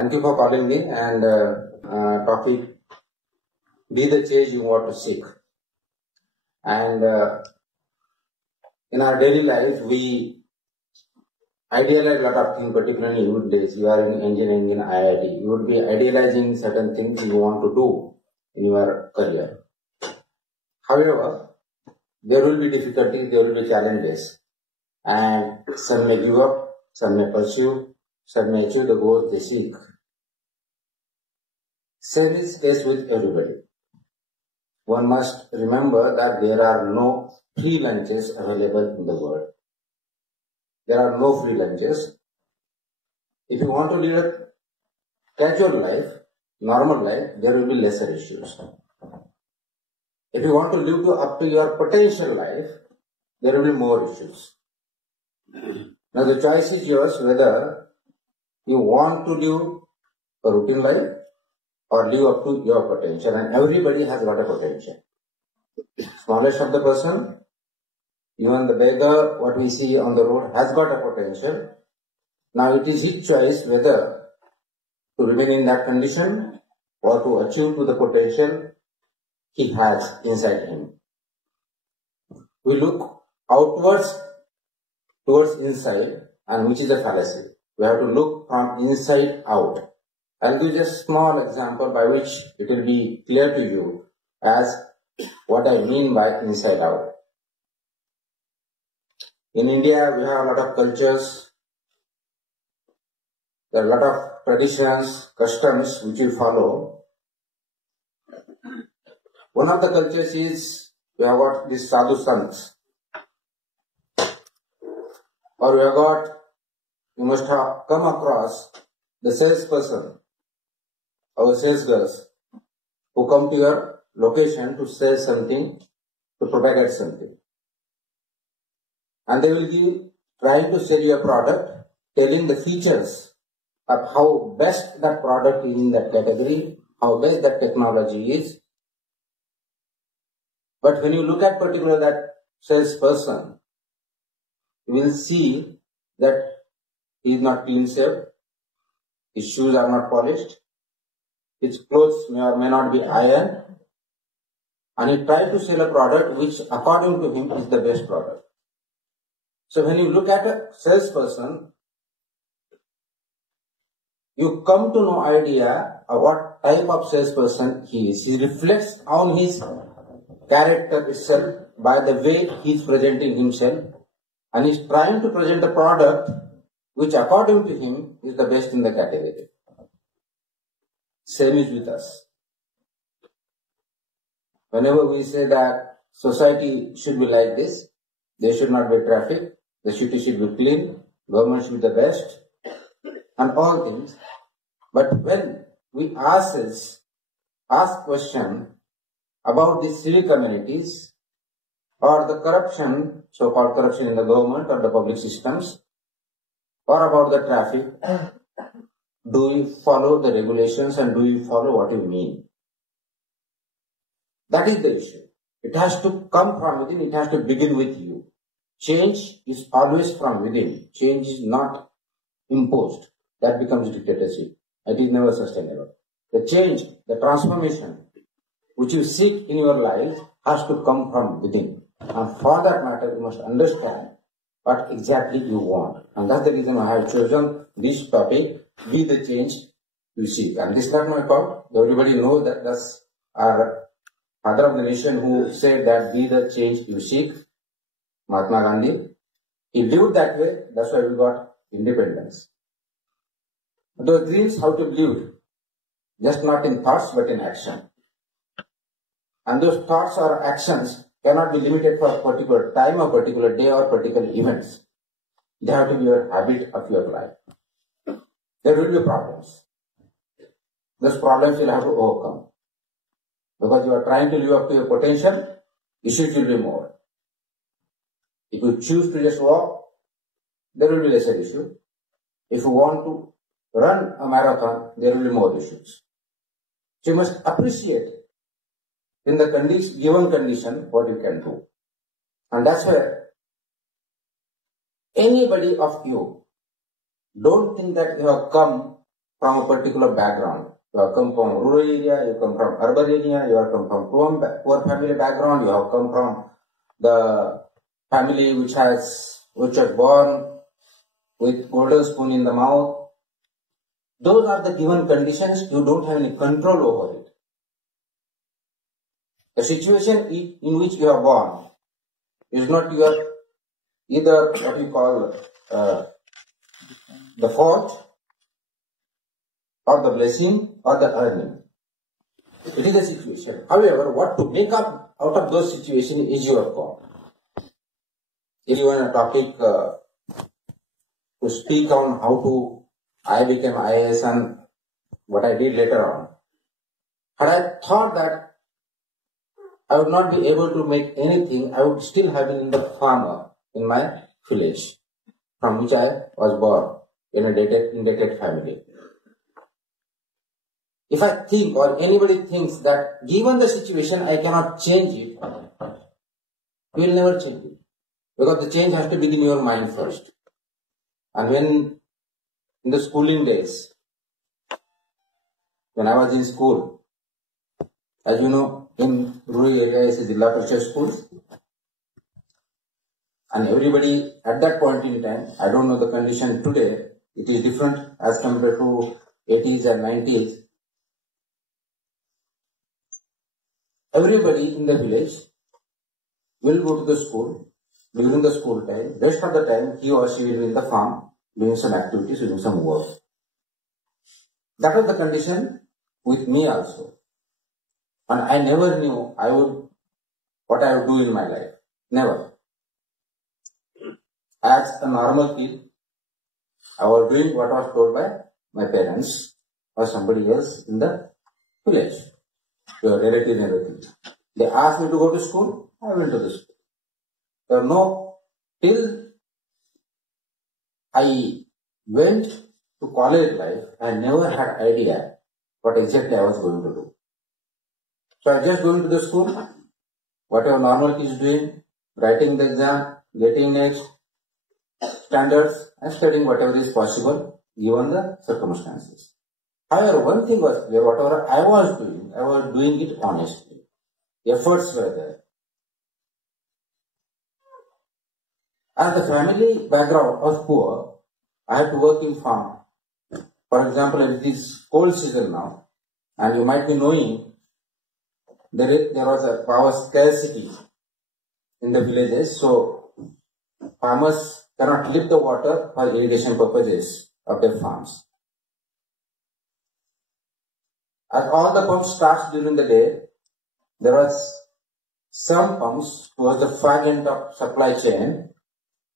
Thank you for calling me and topic, be the change you want to seek. And in our daily life, we idealize a lot of things, particularly in good days. You are in engineering in IIT. You would be idealizing certain things you want to do in your career. However, there will be difficulties, there will be challenges. And some may give up, some may pursue, some may achieve the goals they seek. Same is the case with everybody. One must remember that there are no free lunches available in the world. There are no free lunches. If you want to live a casual life, normal life, there will be lesser issues. If you want to live up to your potential life, there will be more issues. Now the choice is yours whether you want to live a routine life or live up to your potential, and everybody has got a potential. Smallest of the person, even the beggar, what we see on the road, has got a potential. Now it is his choice whether to remain in that condition or to achieve to the potential he has inside him. We look outwards towards inside, and which is a fallacy. We have to look from inside out. I'll give just a small example by which it will be clear to you as what I mean by inside out. In India, we have a lot of cultures, there are a lot of traditions, customs which we follow. One of the cultures is, we have got these sadhu sants. Or we have got, you must have come across the salesperson or sales girls who come to your location to sell something, to propagate something. And they will be trying to sell you a product, telling the features of how best that product is in that category, how best that technology is. But when you look at particular that salesperson, you will see that he is not clean shaved, his shoes are not polished, his clothes may or may not be ironed, and he tried to sell a product which according to him is the best product. So when you look at a salesperson, you come to know idea of what type of salesperson he is. He reflects on his character itself by the way he is presenting himself, and is trying to present a product which according to him is the best in the category. Same is with us. Whenever we say that society should be like this, there should not be traffic, the city should be clean, government should be the best, and all things. But when we ask question about the civil communities or the corruption, so-called corruption in the government or the public systems, or about the traffic, do you follow the regulations and do you follow what you mean? That is the issue. It has to come from within, it has to begin with you. Change is always from within. Change is not imposed. That becomes dictatorship. It is never sustainable. The change, the transformation which you seek in your life has to come from within. And for that matter, you must understand what exactly you want. And that's the reason I have chosen this topic, be the change you seek. And this is not my fault. Everybody knows that that's our father of the nation who said that be the change you seek, Mahatma Gandhi. He lived that way, that's why we got independence. Those dreams how to live, just not in thoughts but in action. And those thoughts or actions cannot be limited for a particular time or particular day or particular events. They have to be a habit of your life. There will be problems. Those problems you will have to overcome. Because you are trying to live up to your potential, issues will be more. If you choose to just walk, there will be lesser issue. If you want to run a marathon, there will be more issues. So you must appreciate in the given condition what you can do. And that's where anybody of you, don't think that you have come from a particular background. You have come from rural area, you come from urban area, you have come from poor family background, you have come from the family which was born with golden spoon in the mouth. Those are the given conditions. You don't have any control over it. The situation in which you are born is not your either what you call the fault or the blessing or the earning. It is a situation. However, what to make up out of those situations is your call. If you want a topic to speak on how to I became IAS and what I did later on, had I thought that I would not be able to make anything, I would still have been the farmer in my village from which I was born in a indebted family. If I think or anybody thinks that given the situation I cannot change it, we will never change it. Because the change has to begin in your mind first. And when in the schooling days, when I was in school, as you know, in rural areas is Jilla Parishad schools, and everybody at that point in time, I don't know the condition today, it is different as compared to 80s and 90s. Everybody in the village will go to the school during the school time. Rest of the time, he or she will be in the farm doing some activities, doing some work. That was the condition with me also. And I never knew what I would do in my life. Never. As a normal kid, I was doing what was told by my parents or somebody else in the village. Your relative and everything. They asked me to go to school, I went to the school. Till I went to college life, I never had idea what exactly I was going to do. So I just going to the school, whatever normal kids doing, writing the exam, getting next standards, and studying whatever is possible given the circumstances. However, one thing was clear, whatever I was doing it honestly. Efforts were there. As the family background was poor, I had to work in farm. For example, it is cold season now, and you might be knowing there was a power scarcity in the villages, so farmers cannot lift the water for irrigation purposes of their farms. As all the pumps starts during the day, there was some pumps towards the far end of supply chain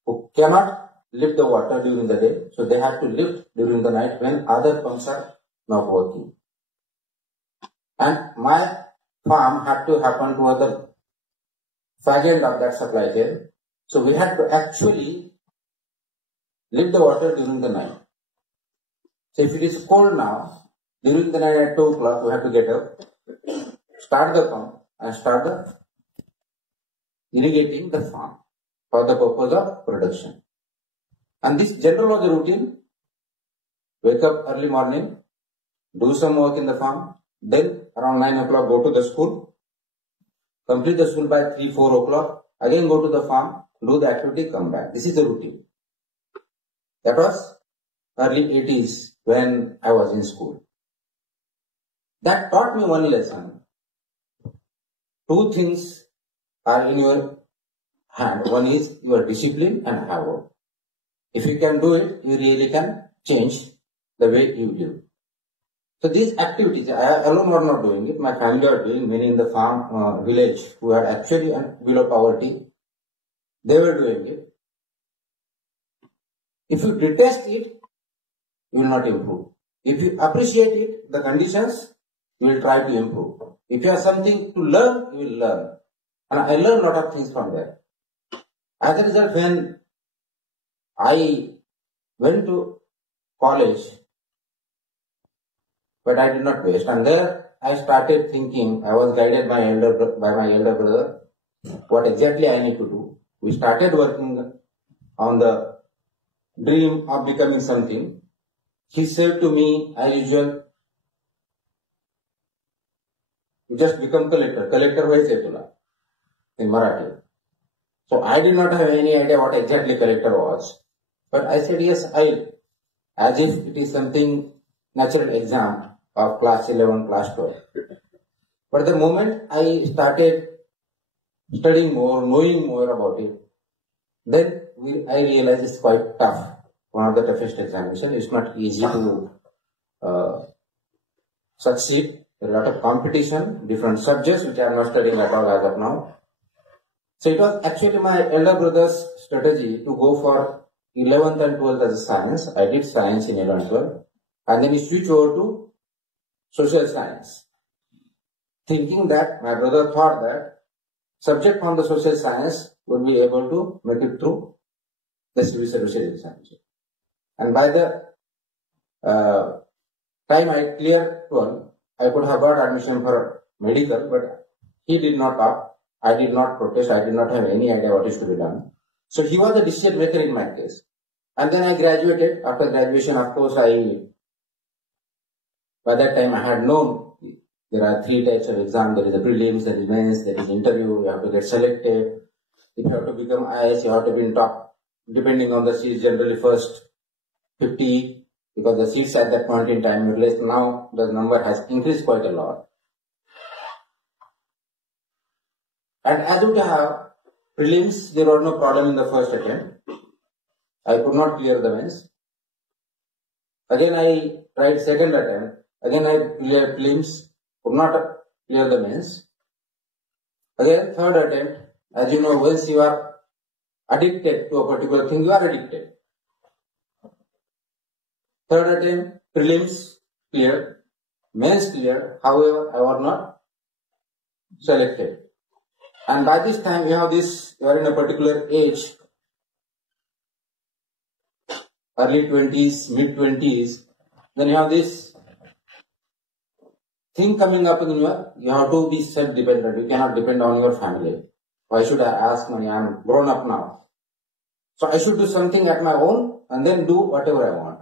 who cannot lift the water during the day, so they have to lift during the night when other pumps are not working. And my farm had to happen toward the far end of that supply chain, so we had to actually lift the water during the night. So if it is cold now, during the night at 2 o'clock, we have to get up, start the pump and start the irrigating the farm for the purpose of production. And this general was the routine. Wake up early morning, do some work in the farm, then around 9 o'clock go to the school, complete the school by 3, 4 o'clock, again go to the farm, do the activity, come back. This is the routine. That was early 80s when I was in school. That taught me one lesson. Two things are in your hand. One is your discipline and hard work. If you can do it, you really can change the way you live. So these activities, I alone was not doing it. My family are doing, many in the farm village who are actually below poverty. They were doing it. If you detest it, you will not improve. If you appreciate it, the conditions, you will try to improve. If you have something to learn, you will learn. And I learned a lot of things from there. As a result, when I went to college, but I did not waste. And there I started thinking, I was guided by my elder brother, what exactly I need to do. We started working on the dream of becoming something. He said to me, as usual, you just become collector. Collector why say tula in Marathi. So I did not have any idea what exactly collector was. But I said, yes, I, as if it is something natural exam of class 11, class 12. But the moment I started studying more, knowing more about it, then I realized it's quite tough. One of the toughest examinations. It's not easy to succeed. There is a lot of competition, different subjects which I am not studying at all as of now. So it was actually my elder brother's strategy to go for 11th and 12th as a science. I did science in 11th and 12th. And then he switched over to social science. Thinking that, my brother thought that subject from the social science would be able to make it through the civil services examination. And by the time I cleared 12, I could have got admission for medical, but he did not opt. I did not protest. I did not have any idea what is to be done. So he was the decision maker in my case. And then I graduated. After graduation, of course, by that time I had known there are 3 types of exam. There is a prelims, there is mains, there is interview. You have to get selected. If you have to become IAS, you have to be in top. Depending on the seats, generally first 50, because the seats at that point in time, at least now the number has increased quite a lot. And as would have prelims, there was no problem in the first attempt. I could not clear the mains. Again I tried second attempt. Again I cleared prelims, could not clear the mains. Again third attempt. As you know, once you are addicted to a particular thing, you are addicted. Third attempt, prelims cleared, mains cleared. However, I was not selected. And by this time, you are in a particular age, early 20s, mid 20s, then you have this thing coming up in you have to be self-dependent. You cannot depend on your family. Why should I ask money? I am grown up now. So I should do something at my own and then do whatever I want.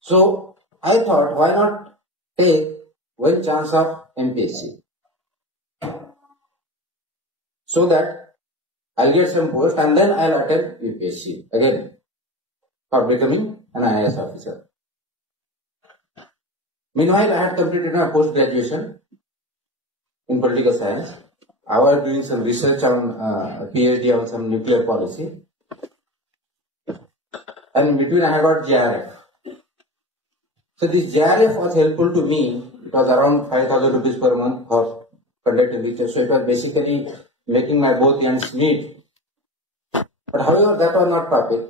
So I thought, why not take one chance of MPSC? So that I'll get some post and then I'll attend UPSC again for becoming an IAS officer. Meanwhile, I had completed my post-graduation in political science. I was doing some research on PhD on some nuclear policy. And in between, I had got JRF. So this JRF was helpful to me. It was around 5,000 rupees per month for conducting research. So it was basically making my both ends meet. But however, that was not topic.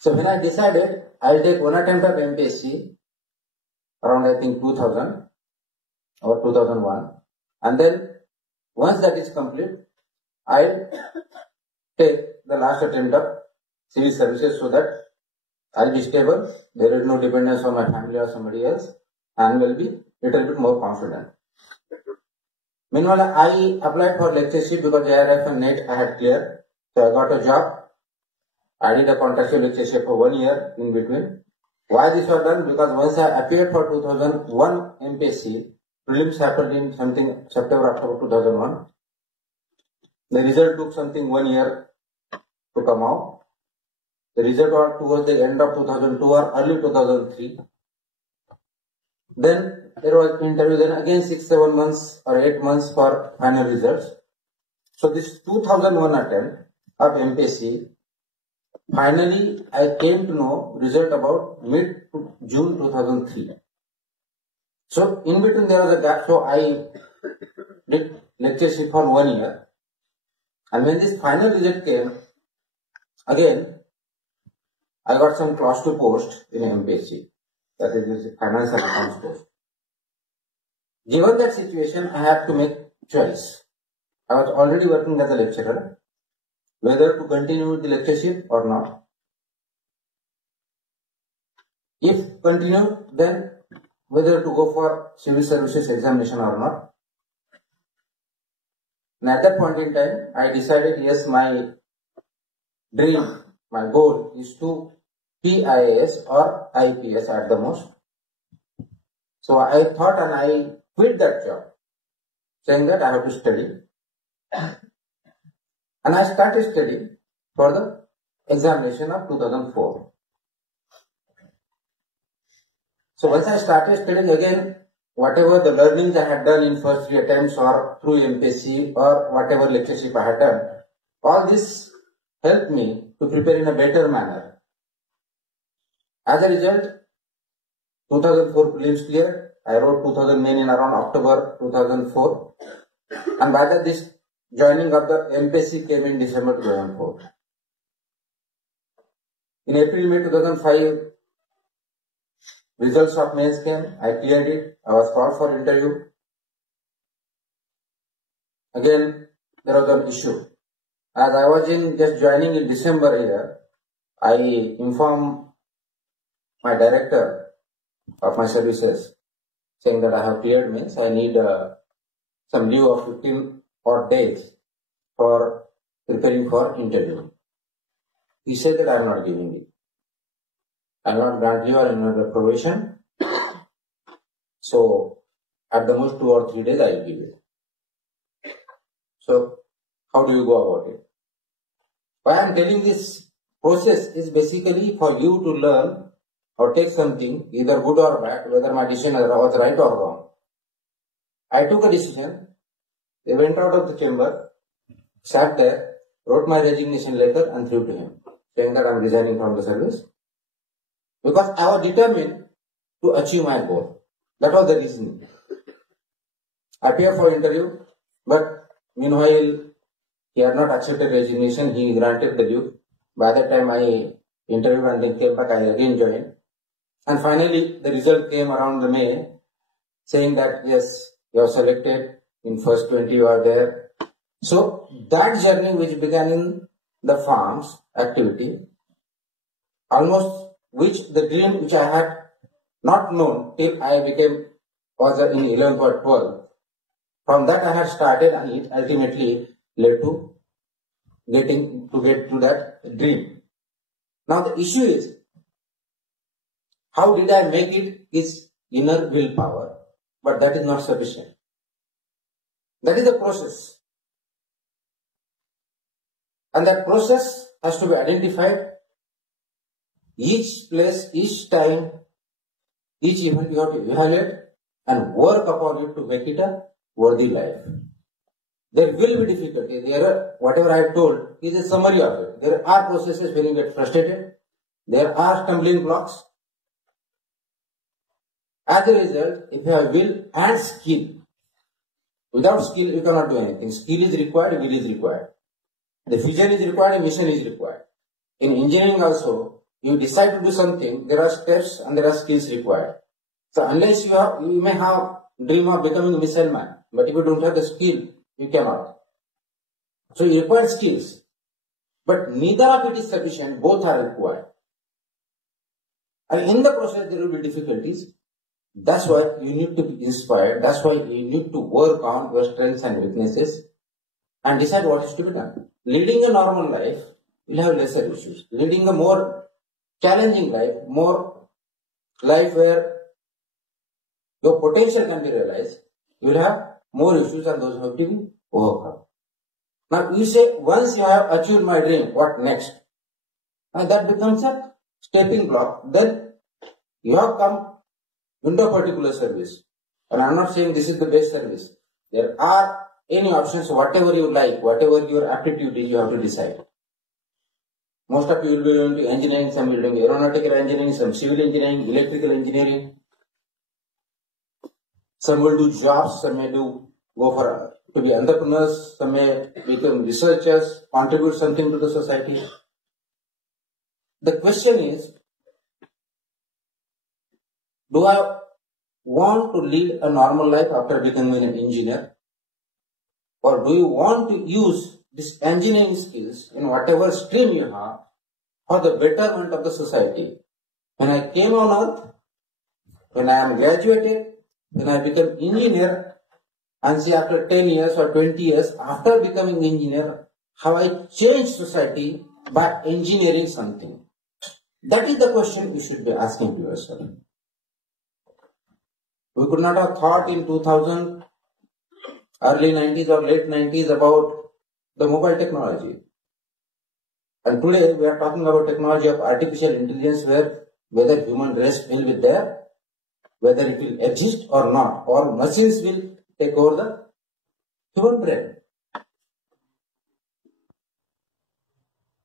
So when I decided, I'll take one attempt at MPSC, around I think 2000 or 2001. And then once that is complete, I'll take the last attempt of civil services so that I'll be stable. There is no dependence on my family or somebody else, and will be little bit more confident. Meanwhile, I applied for lectureship because JRF and NET I had cleared. So I got a job. I did a contractual lectureship for 1 year in between. Why this was done? Because once I appeared for 2001 MPSC, prelims happened in something September, October 2001. The result took something 1 year to come out. The result was towards the end of 2002 or early 2003. Then there was interview, then again 6-7 months or 8 months for final results. So this 2001 attempt of MPSC, finally I came to know result about mid-June 2003. So in between there was a gap, so I did lectureship for 1 year. And when this final result came, again I got some class 2 post in MPSC, that is this finance and accounts post. Given that situation, I had to make choice. I was already working as a lecturer, whether to continue with the lectureship or not. If continue, then whether to go for civil services examination or not. And at that point in time, I decided, yes, my dream, my goal is to PIAS or IPS at the most. So I thought and I quit that job, saying that I have to study. And I started studying for the examination of 2004. So once I started studying again, whatever the learnings I had done in first 3 attempts or through MPSC or whatever lectureship I had done, all this helped me to prepare in a better manner. As a result, 2004 prelims clear. I wrote 2000 main in around October 2004. And by that, this joining of the MPSC came in December 2004. In April-May 2005, results of mains came. I cleared it. I was called for interview. Again, there was an issue. As I was just joining in December here, I informed my director of my services saying that I have cleared mains. I need some leave of 15 odd days for preparing for interview. He said that I am not giving it. I will not grant you or any probation. So, at the most 2 or 3 days I will give it. So, how do you go about it? Why I am telling this process is basically for you to learn or take something, either good or bad, whether my decision was right or wrong. I took a decision. They went out of the chamber, sat there, wrote my resignation letter and threw to him, saying that I am resigning from the service. Because I was determined to achieve my goal. That was the reason. I appeared for interview, but meanwhile, he had not accepted resignation. He granted the leave. By that time, I interviewed and then came back. I again joined. And finally, the result came around the May, saying that yes, you are selected. In first 20, you are there. So that journey, which began in the farms activity, almost which the dream which I had not known till I was in 11th or 12th. From that I had started, and it ultimately led to get to that dream. Now the issue is, how did I make it is inner willpower, but that is not sufficient. That is the process. And that process has to be identified. Each place, each time, each event you have to evaluate and work upon it to make it a worthy life. There will be difficulty. Whatever I told is a summary of it. There are processes when you get frustrated. There are stumbling blocks. As a result, if you have will and skill, without skill you cannot do anything. Skill is required, will is required. The vision is required, mission is required. In engineering also, you decide to do something, there are steps and there are skills required. So unless you may have dream of becoming a missile man, but if you don't have the skill, you cannot. So you require skills. But neither of it is sufficient, both are required. And in the process there will be difficulties. That's why you need to be inspired. That's why you need to work on your strengths and weaknesses and decide what is to be done. Leading a normal life will have lesser issues. Leading a more challenging life, more life where your potential can be realized, you will have more issues and those have to be overcome. Now you say, once you have achieved my dream, what next? And that becomes a stepping block. Then you have come into a particular service. And I am not saying this is the best service. There are any options, whatever you like, whatever your aptitude is, you have to decide. Most of you will be doing engineering, some will be doing aeronautical engineering, some civil engineering, electrical engineering. Some will do jobs, some may go to be entrepreneurs, some may become researchers, contribute something to the society. The question is, do I want to lead a normal life after becoming an engineer? Or do you want to use these engineering skills in whatever stream you have for the betterment of the society? When I came on earth, when I am graduated, when I became engineer, and see after 10 years or 20 years after becoming engineer, how I changed society by engineering something. That is the question you should be asking to yourself. We could not have thought in 2000, early 90s or late 90s about the mobile technology. And today we are talking about technology of artificial intelligence, where whether human race will be there, whether it will exist or not, or machines will take over the human brain.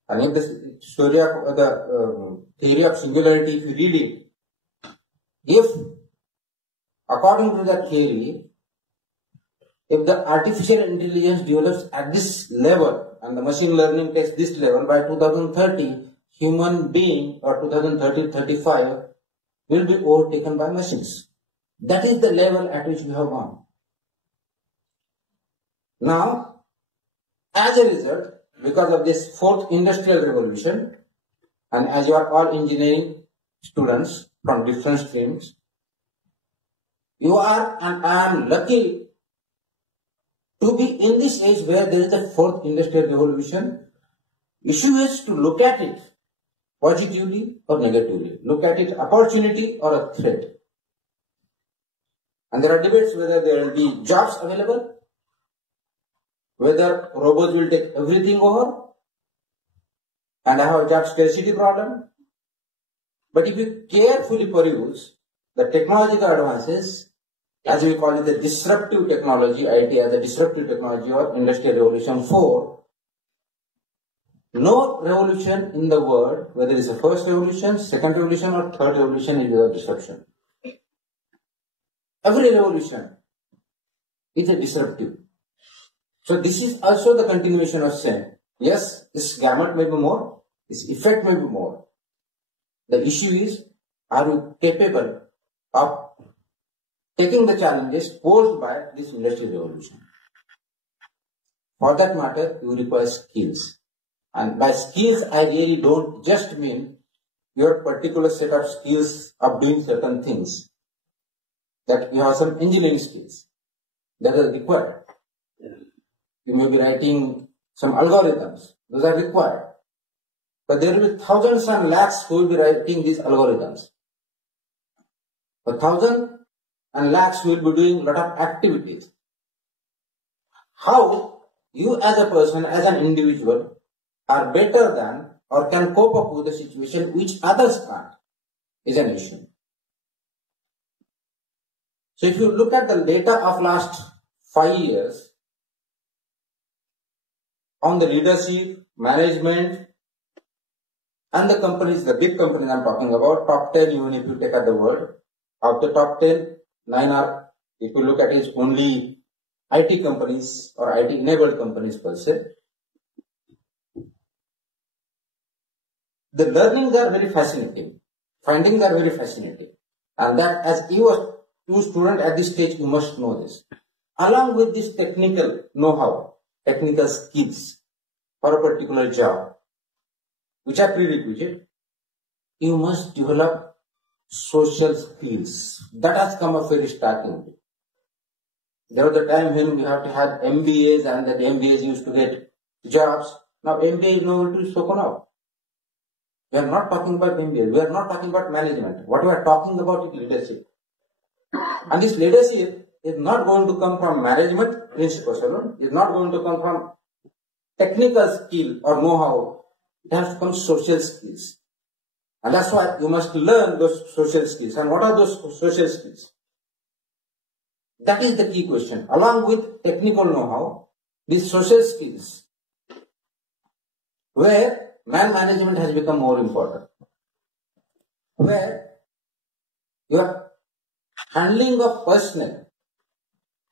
And if the story of the theory of singularity, if you read it, if according to the theory, if the artificial intelligence develops at this level and the machine learning takes this level, by 2030, human being, or 2030-35, will be overtaken by machines. That is the level at which we have gone. Now, as a result, because of this fourth industrial revolution, and as you are all engineering students from different streams, you are and I am lucky to be in this age where there is a fourth industrial revolution. Issue is to look at it positively or negatively, look at it opportunity or a threat. And there are debates whether there will be jobs available, whether robots will take everything over, and I have a job scarcity problem. But if you carefully peruse the technological advances, as we call it the disruptive technology, IT as a disruptive technology or Industrial Revolution 4, no revolution in the world, whether it's the first revolution, second revolution or third revolution, is a disruption. Every revolution is a disruptive. So this is also the continuation of same. Yes, its gamut may be more, its effect may be more. The issue is, are you capable of taking the challenges posed by this industrial revolution? For that matter, you require skills. And by skills, I really don't just mean your particular set of skills of doing certain things. That you have some engineering skills that are required. You may be writing some algorithms, those are required. But there will be thousands and lakhs who will be writing these algorithms. But thousands and lakhs will be doing a lot of activities. How you as a person, as an individual, are better than or can cope up with the situation which others can't is an issue. So if you look at the data of last 5 years on the leadership, management, and the companies, the big companies I'm talking about, top 10, even if you take at the world, of the top 10, 9 are, if you look at it, only IT companies or IT enabled companies per se. The learnings are very fascinating. Findings are very fascinating. And that as you student at this stage, you must know this. Along with this technical know-how, technical skills for a particular job, which are prerequisite, you must develop social skills. That has come up very starkly. There was a time when we have to have MBAs, and that MBAs used to get jobs. Now MBA is nowhere to be spoken of. We are not talking about MBA. We are not talking about management. What we are talking about is leadership. And this leadership is not going to come from management principles alone. It is not going to come from technical skill or know-how. It has to come social skills. And that's why you must learn those social skills. And what are those social skills? That is the key question. Along with technical know-how, these social skills, where man management has become more important, where your handling of personnel,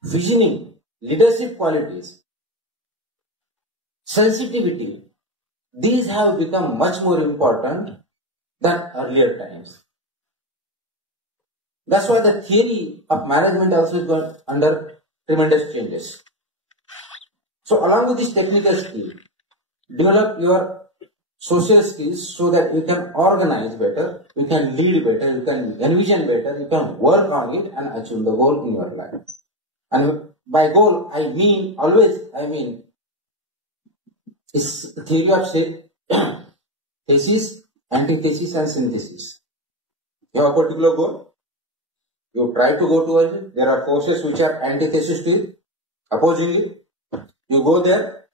visioning, leadership qualities, sensitivity, these have become much more important than earlier times. That's why the theory of management also is going under tremendous changes. So along with this technical skill, develop your social skills so that you can organize better, you can lead better, you can envision better, you can work on it and achieve the goal in your life. And by goal, I mean, is the theory of thesis antithesis and synthesis. You have a particular goal. You try to go towards it. There are forces which are antithesis to it, opposing it. You go there.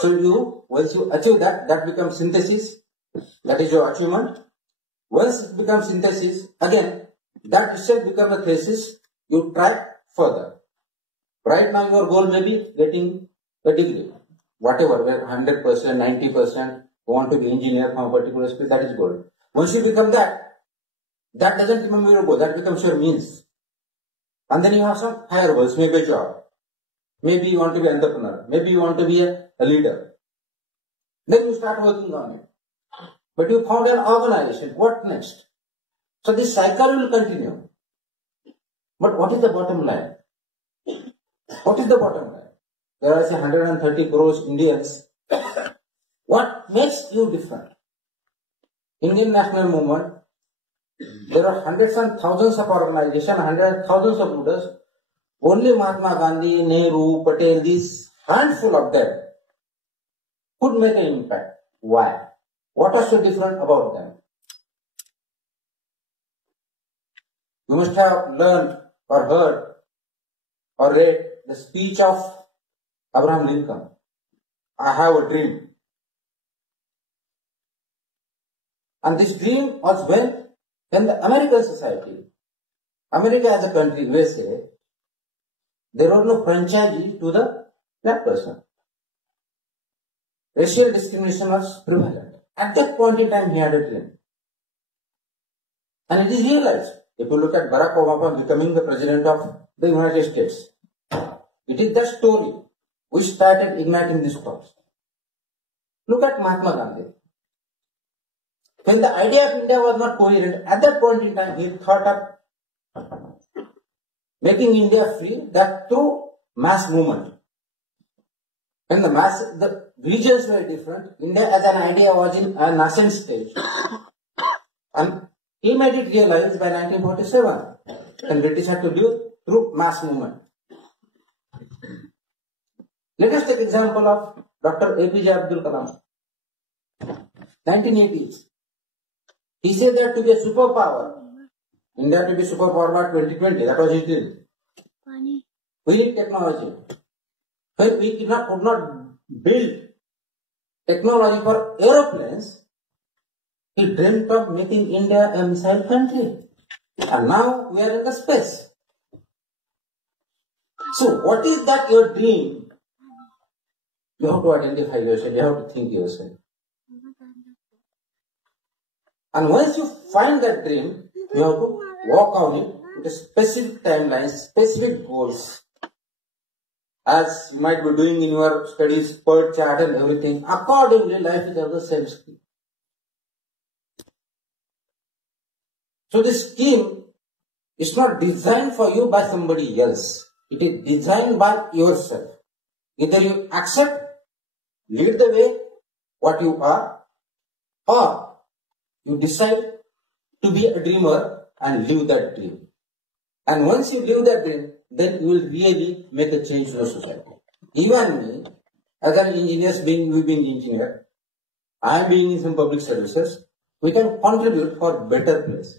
So once you achieve that, that becomes synthesis. That is your achievement. Once it becomes synthesis, again, that itself becomes a thesis. You try further. Right now, your goal may be getting a degree. Whatever, 100%, 90%, you want to be engineer from a particular skill, that is goal. Once you become that, that doesn't remember your goal, that becomes your means. And then you have some higher goals, maybe a job. Maybe you want to be an entrepreneur. Maybe you want to be a leader. Then you start working on it. But you found an organization. What next? So this cycle will continue. But what is the bottom line? What is the bottom line? There are 130 crores Indians. What makes you different? Indian National Movement, there are hundreds and thousands of organizations, hundreds and thousands of leaders. Only Mahatma Gandhi, Nehru, Patel, this handful of them could make an impact. Why? What is so different about them? You must have learned or heard or read the speech of Abraham Lincoln. I have a dream. And this dream was when the American society, America as a country, USA, there was no franchisee to the black person. Racial discrimination was prevalent. At that point in time, he had a dream. And it is realized. If you look at Barack Obama becoming the president of the United States, it is that story which started igniting this thought. Look at Mahatma Gandhi. When the idea of India was not coherent, at that point in time, he thought of making India free, that through mass movement. When the regions were different, India as an idea was in a nascent stage. And he made it realize by 1947, and British had to do through mass movement. Let us take example of Dr. APJ Abdul Kalam. 1980s. He said that to be a superpower, India to be superpower by 2020, that was his dream. We need technology. When we could not build technology for aeroplanes, he dreamt of making India a missile country. And now we are in the space. So what is that your dream? You have to identify yourself, you have to think yourself. And once you find that dream, you have to work on it with a specific timeline, specific goals. As you might be doing in your studies, per chart and everything, accordingly life is of the same scheme. So this scheme is not designed for you by somebody else. It is designed by yourself. Either you accept, lead the way, what you are, or you decide to be a dreamer and live that dream. And once you live that dream, then you will really make a change in your society. Even me, as an engineer, being engineer, I am being in some public services, we can contribute for better place.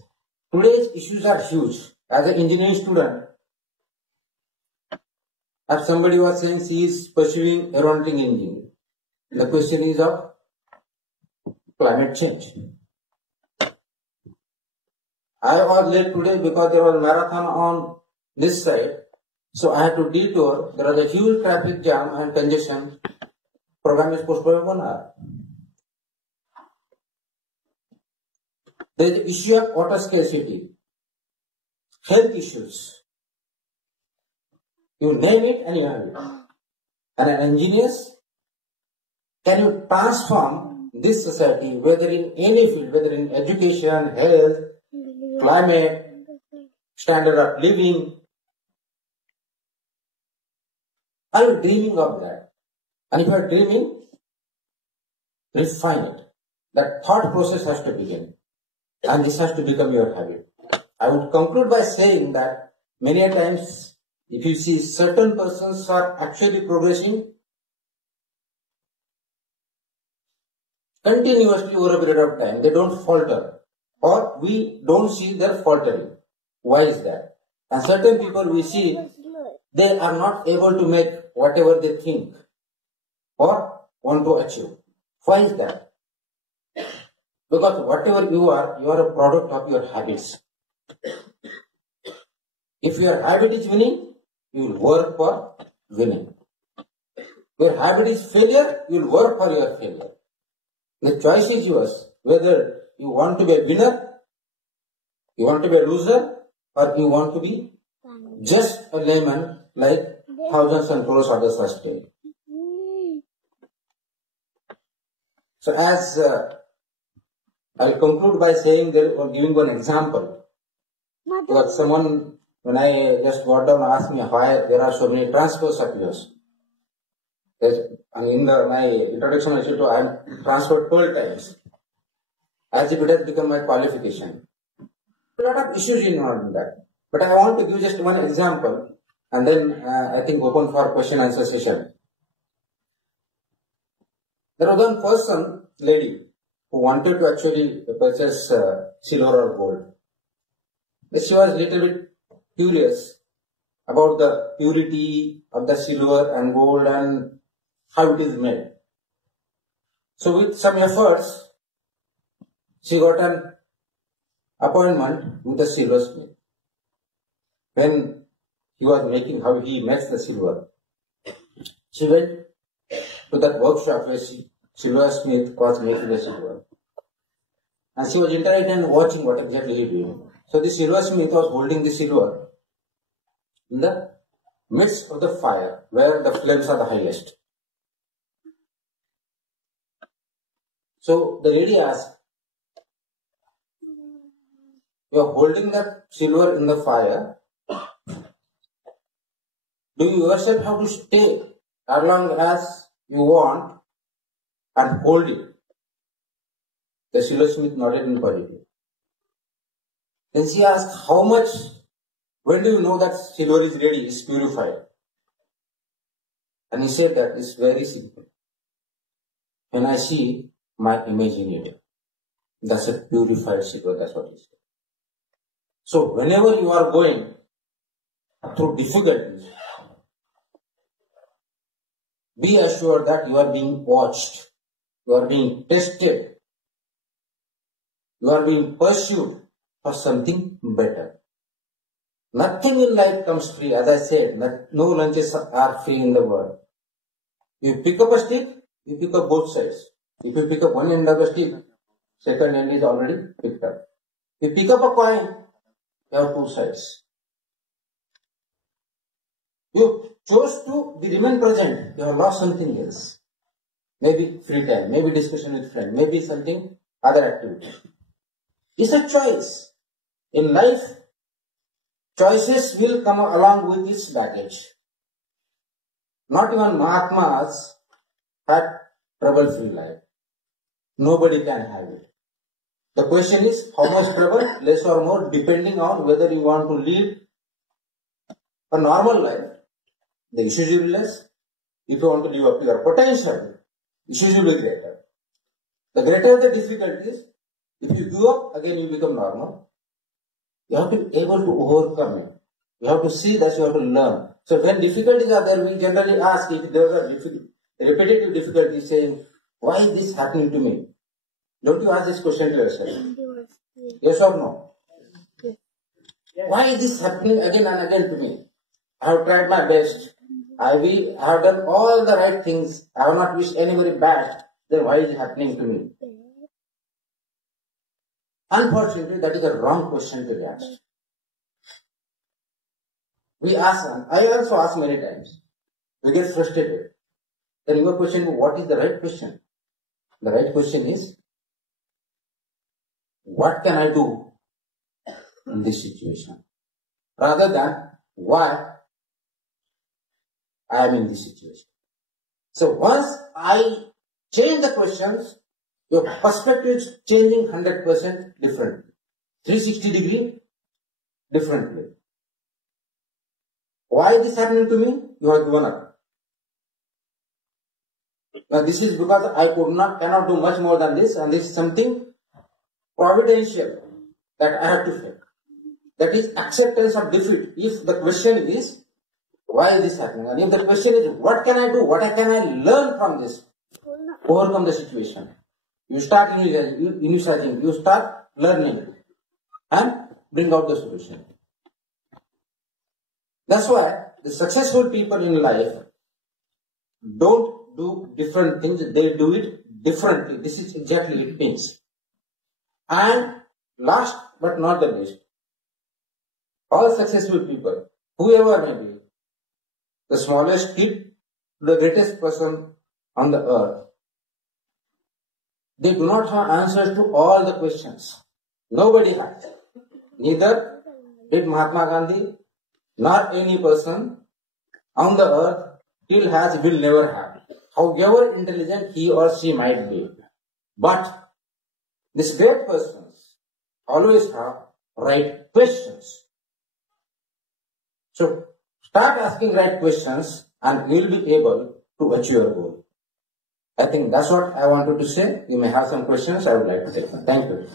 Today's issues are huge. As an engineering student, if somebody was saying she is pursuing aeronautic engineering, the question is of climate change. I was late today because there was a marathon on this side. So I had to detour. There was a huge traffic jam and congestion. Program is postponed 1 hour. There is the issue of water scarcity, health issues. You name it and you have it. And an engineers, can you transform this society, whether in any field, whether in education, health, climate, standard of living? Are you dreaming of that? And if you are dreaming, refine it. That thought process has to begin. And this has to become your habit. I would conclude by saying that many a times, if you see certain persons are actually progressing, continuously over a period of time. They don't falter, or we don't see their faltering. Why is that? And certain people we see, they are not able to make whatever they think or want to achieve. Why is that? Because whatever you are a product of your habits. If your habit is winning, you will work for winning. Your habit is failure, you will work for your failure. The choice is yours, whether you want to be a winner, you want to be a loser, or you want to be just a layman like thousands and crores others are staying. So as I'll conclude by saying or giving one example. Because someone, when I just got down, asked me why there are so many transfers of yours. And in my introduction I said I am transferred 12 times. As if it has become my qualification. A lot of issues involved in that. But I want to give just one example and then I think open for question answer session. There was one person, lady, who wanted to actually purchase silver or gold. But she was a little bit curious about the purity of the silver and gold and how it is made. So with some efforts, she got an appointment with a silversmith. When he was making how he makes the silver, she went to that workshop where silversmith was making the silver. And she was interested in watching what exactly he was doing. So the silversmith was holding the silver in the midst of the fire where the flames are the highest. So the lady asked, you are holding that silver in the fire. Do you yourself have to stay as long as you want and hold it? The silversmith nodded in positive. Then she asked, how much, when do you know that silver is ready, is purified? And he said that it's very simple. When I see my image in it, that's a purified silver, that's what he said. So whenever you are going through difficulties, be assured that you are being watched, you are being tested, you are being pursued for something better. Nothing in life comes free. As I said, no lunches are free in the world. You pick up a stick, you pick up both sides. If you pick up one end of the stick, second end is already picked up. If you pick up a coin, you have two sides. You chose to remain present, you have lost something else. Maybe free time, maybe discussion with friend, maybe something other activity. It's a choice. In life, choices will come along with its baggage. Not even Mahatmas had trouble-free life. Nobody can have it. The question is, how much trouble, less or more, depending on whether you want to lead a normal life. The issues will be less. If you want to live up to your potential, issues will be greater. The greater the difficulties, if you give up, again you become normal. You have to be able to overcome it. You have to see that you have to learn. So when difficulties are there, we generally ask if there are repetitive difficulties saying, why is this happening to me? Don't you ask this question to yourself? Yes or no? Why is this happening again and again to me? I have tried my best. I have done all the right things. I have not wished anybody bad. Then why is it happening to me? Unfortunately, that is a wrong question to be asked. I also ask many times. We get frustrated. Then your question is, what is the right question? The right question is, what can I do in this situation? Rather than, why I am in this situation. So once I change the questions, your perspective is changing 100% differently. 360 degree differently. Why is this happening to me? You have given up. Now this is because I cannot do much more than this, and this is something providential that I have to face. That is acceptance of defeat. If the question is, why is this happening? And if the question is, what can I do? What can I learn from this? Overcome the situation. You start initializing, you start learning and bring out the solution. That's why the successful people in life don't do different things, they do it differently. This is exactly it means. And last but not the least, all successful people, whoever may be, the smallest kid, the greatest person on the earth, they do not have answers to all the questions. Nobody has. Neither did Mahatma Gandhi, nor any person on the earth till has, will never have. However intelligent he or she might be. But these great persons always have right questions. So start asking right questions and you will be able to achieve your goal. I think that's what I wanted to say. You may have some questions. I would like to take them. Thank you.